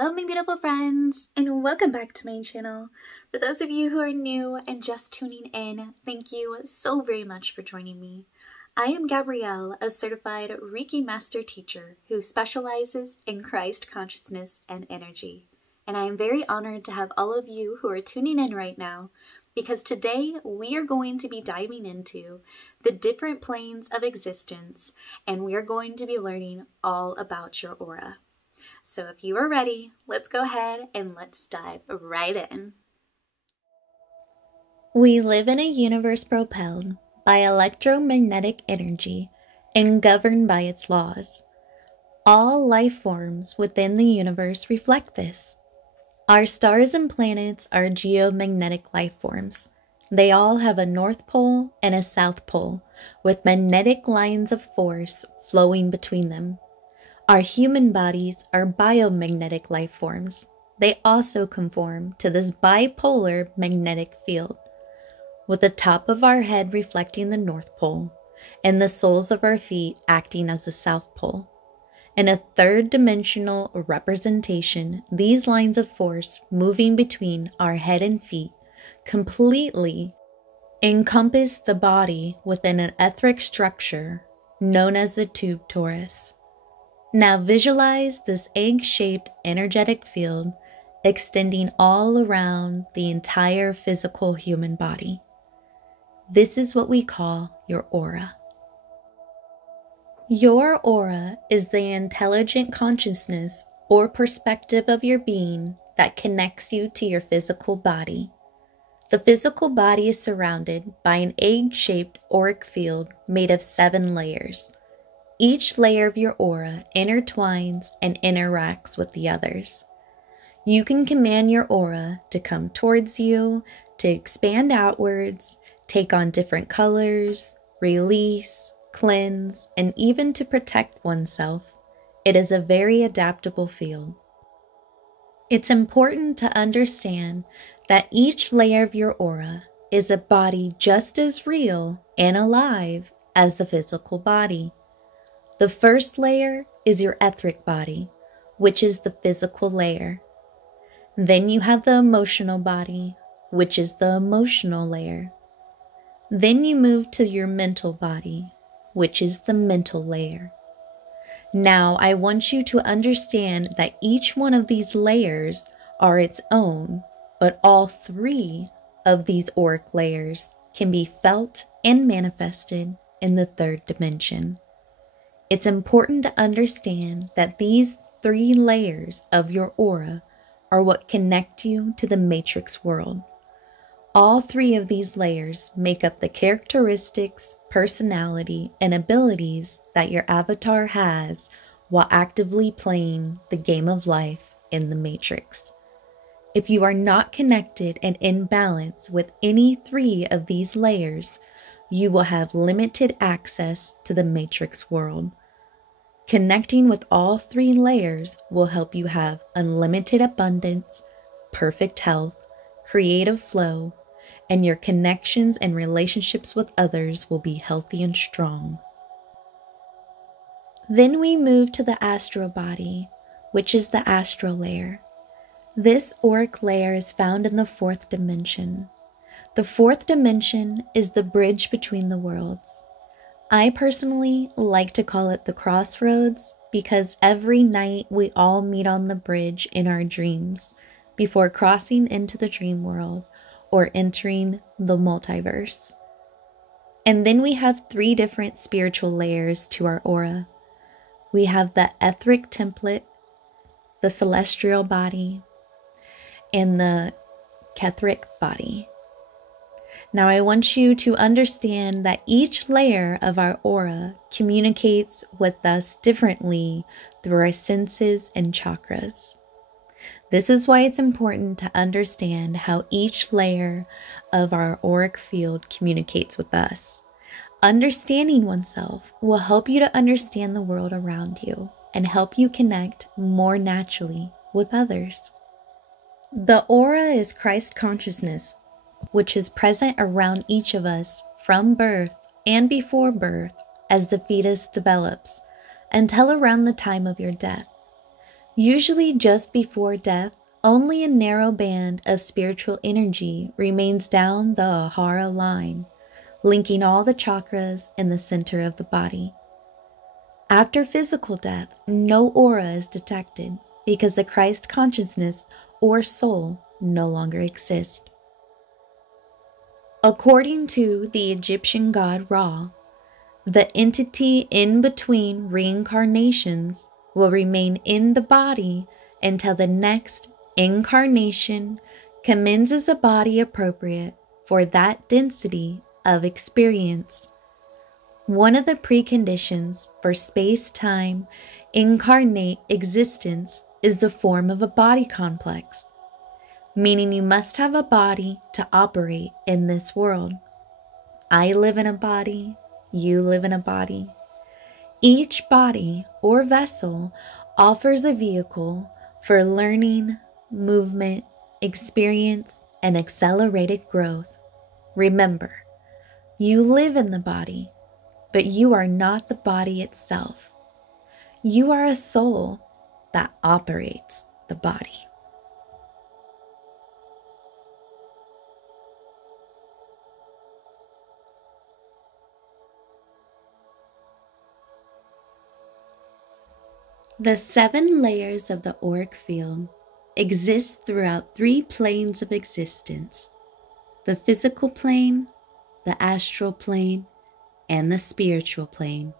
Hello my beautiful friends, and welcome back to my channel. For those of you who are new and just tuning in, thank you so very much for joining me. I am Gabrielle, a certified Reiki Master Teacher who specializes in Christ consciousness and energy. And I am very honored to have all of you who are tuning in right now, because today we are going to be diving into the different planes of existence, and we are going to be learning all about your aura. So if you are ready, let's go ahead and let's dive right in. We live in a universe propelled by electromagnetic energy and governed by its laws. All life forms within the universe reflect this. Our stars and planets are geomagnetic life forms. They all have a north pole and a south pole, with magnetic lines of force flowing between them. Our human bodies are biomagnetic life forms. They also conform to this bipolar magnetic field, with the top of our head reflecting the North Pole, and the soles of our feet acting as the South Pole. In a third-dimensional representation, these lines of force moving between our head and feet completely encompass the body within an etheric structure known as the tube torus. Now visualize this egg-shaped energetic field extending all around the entire physical human body. This is what we call your aura. Your aura is the intelligent consciousness or perspective of your being that connects you to your physical body. The physical body is surrounded by an egg-shaped auric field made of 7 layers. Each layer of your aura intertwines and interacts with the others. You can command your aura to come towards you, to expand outwards, take on different colors, release, cleanse, and even to protect oneself. It is a very adaptable field. It's important to understand that each layer of your aura is a body just as real and alive as the physical body. The first layer is your etheric body, which is the physical layer. Then you have the emotional body, which is the emotional layer. Then you move to your mental body, which is the mental layer. Now I want you to understand that each one of these layers are its own, but all 3 of these auric layers can be felt and manifested in the 3rd dimension. It's important to understand that these 3 layers of your aura are what connect you to the matrix world. All 3 of these layers make up the characteristics, personality, and abilities that your avatar has while actively playing the game of life in the matrix. If you are not connected and in balance with any 3 of these layers, you will have limited access to the matrix world. Connecting with all 3 layers will help you have unlimited abundance, perfect health, creative flow, and your connections and relationships with others will be healthy and strong. Then we move to the astral body, which is the astral layer. This auric layer is found in the 4th dimension. The 4th dimension is the bridge between the worlds. I personally like to call it the crossroads because every night we all meet on the bridge in our dreams before crossing into the dream world or entering the multiverse. And then we have 3 different spiritual layers to our aura. We have the etheric template, the celestial body, and the Ketheric body. Now I want you to understand that each layer of our aura communicates with us differently through our senses and chakras. This is why it's important to understand how each layer of our auric field communicates with us. Understanding oneself will help you to understand the world around you and help you connect more naturally with others. The aura is Christ consciousness, which is present around each of us from birth and before birth as the fetus develops until around the time of your death. Usually just before death, only a narrow band of spiritual energy remains down the Ahara line, linking all the chakras in the center of the body. After physical death, no aura is detected because the Christ consciousness or soul no longer exists. According to the Egyptian god Ra, the entity in between reincarnations will remain in the body until the next incarnation commences a body appropriate for that density of experience. One of the preconditions for space-time incarnate existence is the form of a body complex, meaning you must have a body to operate in this world. I live in a body, you live in a body. Each body or vessel offers a vehicle for learning, movement, experience, and accelerated growth. Remember, you live in the body, but you are not the body itself. You are a soul that operates the body. The 7 layers of the auric field exist throughout 3 planes of existence: the physical plane, the astral plane, and the spiritual plane.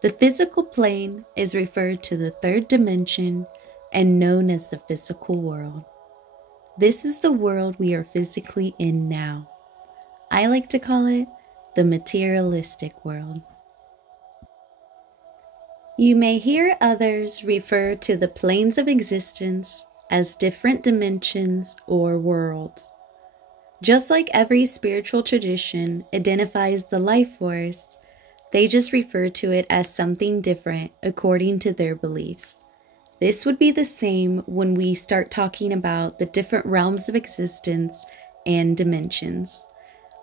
The physical plane is referred to the 3rd dimension and known as the physical world. This is the world we are physically in now. I like to call it the materialistic world. You may hear others refer to the planes of existence as different dimensions or worlds. Just like every spiritual tradition identifies the life force, they just refer to it as something different according to their beliefs. This would be the same when we start talking about the different realms of existence and dimensions.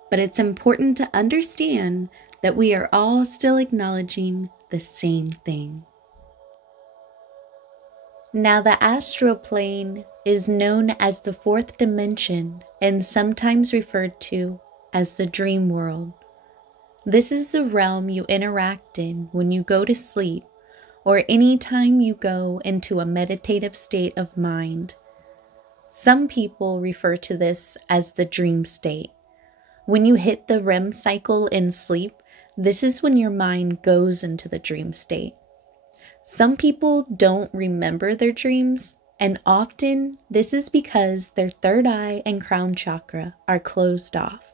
But it's important to understand that we are all still acknowledging the same thing. Now, the astral plane is known as the 4th dimension and sometimes referred to as the dream world. This is the realm you interact in when you go to sleep or any time you go into a meditative state of mind. Some people refer to this as the dream state. When you hit the REM cycle in sleep, this is when your mind goes into the dream state. Some people don't remember their dreams, and often this is because their 3rd eye and crown chakra are closed off.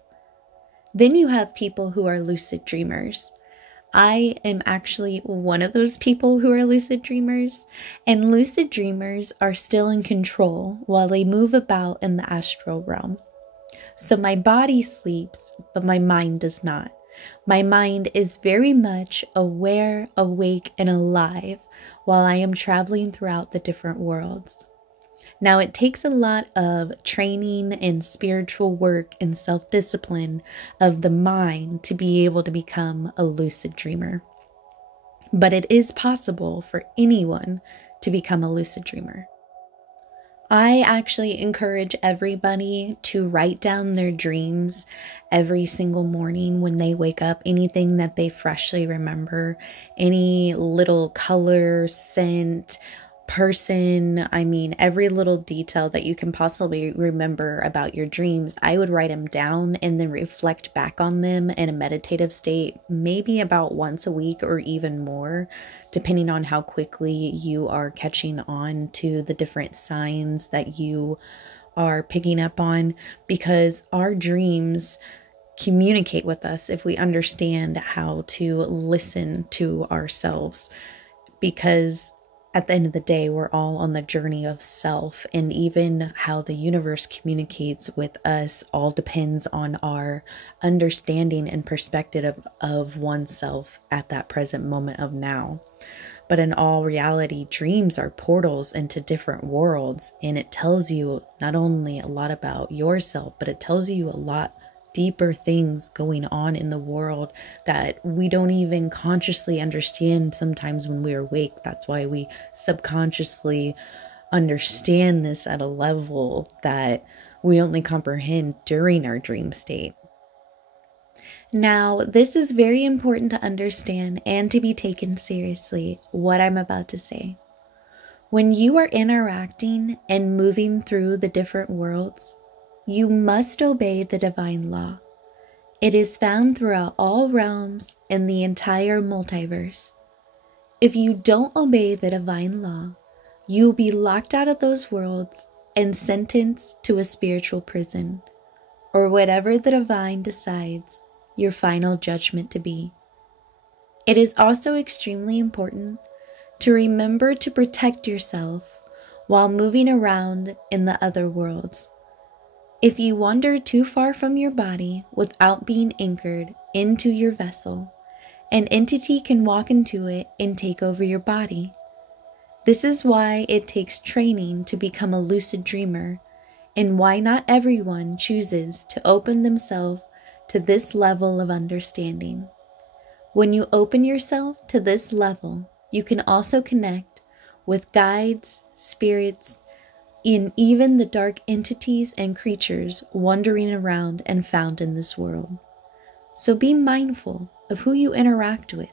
Then you have people who are lucid dreamers. I am actually one of those people who are lucid dreamers, and lucid dreamers are still in control while they move about in the astral realm. So my body sleeps, but my mind does not. My mind is very much aware, awake, and alive while I am traveling throughout the different worlds. Now, it takes a lot of training and spiritual work and self-discipline of the mind to be able to become a lucid dreamer. But it is possible for anyone to become a lucid dreamer. I actually encourage everybody to write down their dreams every single morning when they wake up, anything that they freshly remember, any little color, scent, person, every little detail that you can possibly remember about your dreams. I would write them down and then reflect back on them in a meditative state, maybe about once a week or even more, depending on how quickly you are catching on to the different signs that you are picking up on, because our dreams communicate with us if we understand how to listen to ourselves. Because at the end of the day, we're all on the journey of self, and even how the universe communicates with us all depends on our understanding and perspective of oneself at that present moment of now. But in all reality, dreams are portals into different worlds, and it tells you not only a lot about yourself, but it tells you a lot deeper things going on in the world that we don't even consciously understand sometimes when we're awake. That's why we subconsciously understand this at a level that we only comprehend during our dream state. Now, this is very important to understand and to be taken seriously, what I'm about to say. When you are interacting and moving through the different worlds, you must obey the divine law. It is found throughout all realms in the entire multiverse. If you don't obey the divine law, you'll be locked out of those worlds and sentenced to a spiritual prison, or whatever the divine decides your final judgment to be. It is also extremely important to remember to protect yourself while moving around in the other worlds. If you wander too far from your body without being anchored into your vessel, an entity can walk into it and take over your body. This is why it takes training to become a lucid dreamer, and why not everyone chooses to open themselves to this level of understanding. When you open yourself to this level, you can also connect with guides, spirits, and even the dark entities and creatures wandering around and found in this world. So be mindful of who you interact with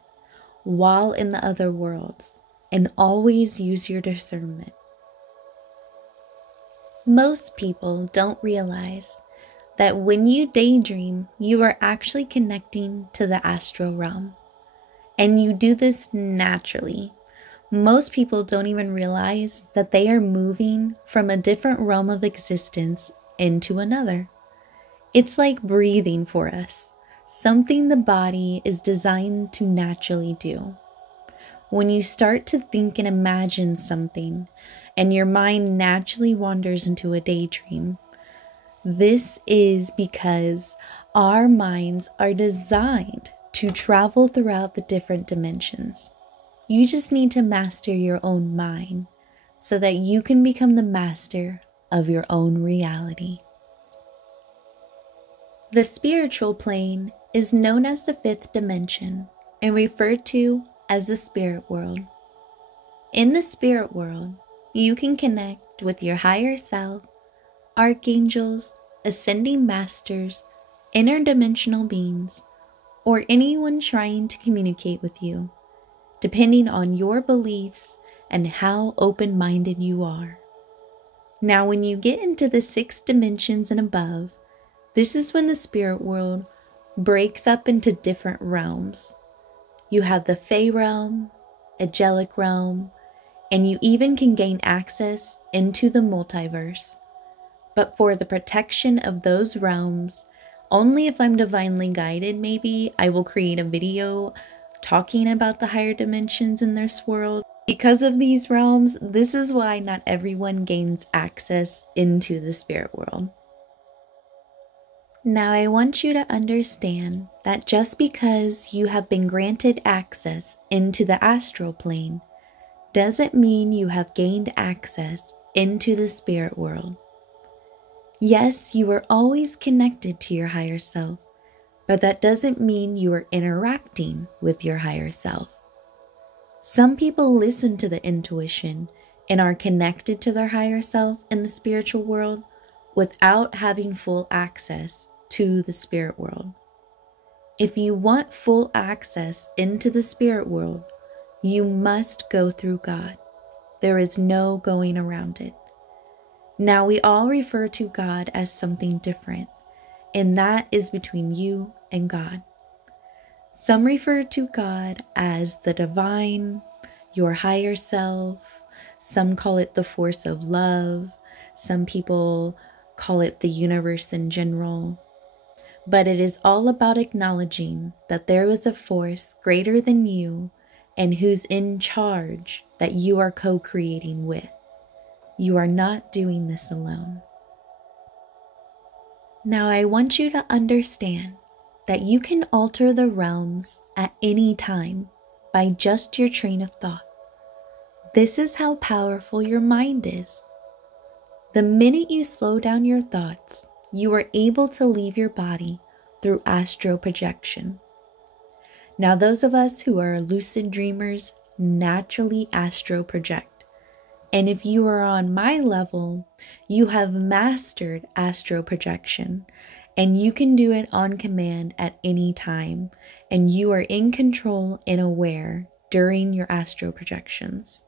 while in the other worlds, and always use your discernment. Most people don't realize that when you daydream, you are actually connecting to the astral realm. And you do this naturally. Most people don't even realize that they are moving from a different realm of existence into another. It's like breathing for us, something the body is designed to naturally do. When you start to think and imagine something, and your mind naturally wanders into a daydream, this is because our minds are designed to travel throughout the different dimensions. You just need to master your own mind so that you can become the master of your own reality. The spiritual plane is known as the fifth dimension and referred to as the spirit world. In the spirit world, you can connect with your higher self, archangels, ascending masters, interdimensional beings, or anyone trying to communicate with you, depending on your beliefs and how open-minded you are. Now, when you get into the 6 dimensions and above, this is when the spirit world breaks up into different realms. You have the Fey realm, angelic realm, and you even can gain access into the multiverse. But for the protection of those realms, only if I'm divinely guided, maybe I will create a video talking about the higher dimensions in this world. Because of these realms, this is why not everyone gains access into the spirit world. Now I want you to understand that just because you have been granted access into the astral plane doesn't mean you have gained access into the spirit world. Yes, you are always connected to your higher self, but that doesn't mean you are interacting with your higher self. Some people listen to the intuition and are connected to their higher self in the spiritual world without having full access to the spirit world. If you want full access into the spirit world, you must go through God. There is no going around it. Now, we all refer to God as something different, and that is between you and God. Some refer to God as the divine, your higher self. Some call it the force of love. Some people call it the universe in general. But it is all about acknowledging that there is a force greater than you and who's in charge that you are co-creating with. You are not doing this alone. Now I want you to understand that you can alter the realms at any time by just your train of thought. This is how powerful your mind is. The minute you slow down your thoughts, you are able to leave your body through astral projection. Now, those of us who are lucid dreamers naturally astral project. And if you are on my level, you have mastered astral projection, and you can do it on command at any time, and you are in control and aware during your astral projections.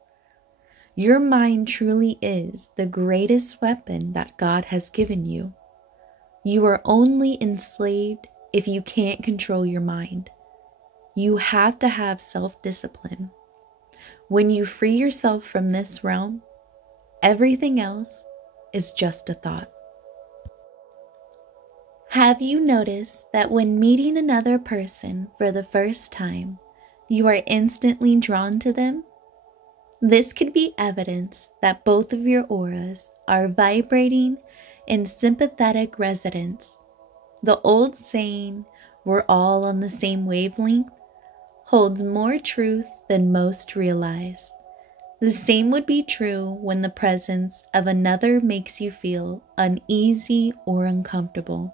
Your mind truly is the greatest weapon that God has given you. You are only enslaved if you can't control your mind. You have to have self-discipline. When you free yourself from this realm, everything else is just a thought. Have you noticed that when meeting another person for the first time, you are instantly drawn to them? This could be evidence that both of your auras are vibrating in sympathetic resonance. The old saying, "We're all on the same wavelength," holds more truth than most realize. The same would be true when the presence of another makes you feel uneasy or uncomfortable.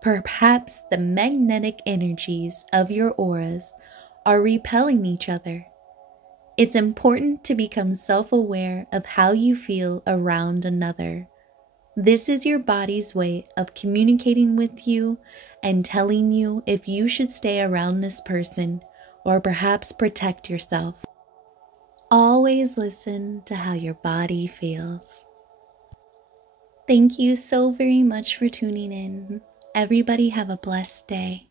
Perhaps the magnetic energies of your auras are repelling each other. It's important to become self-aware of how you feel around another. This is your body's way of communicating with you and telling you if you should stay around this person or perhaps protect yourself. Always listen to how your body feels. Thank you so very much for tuning in. Everybody have a blessed day.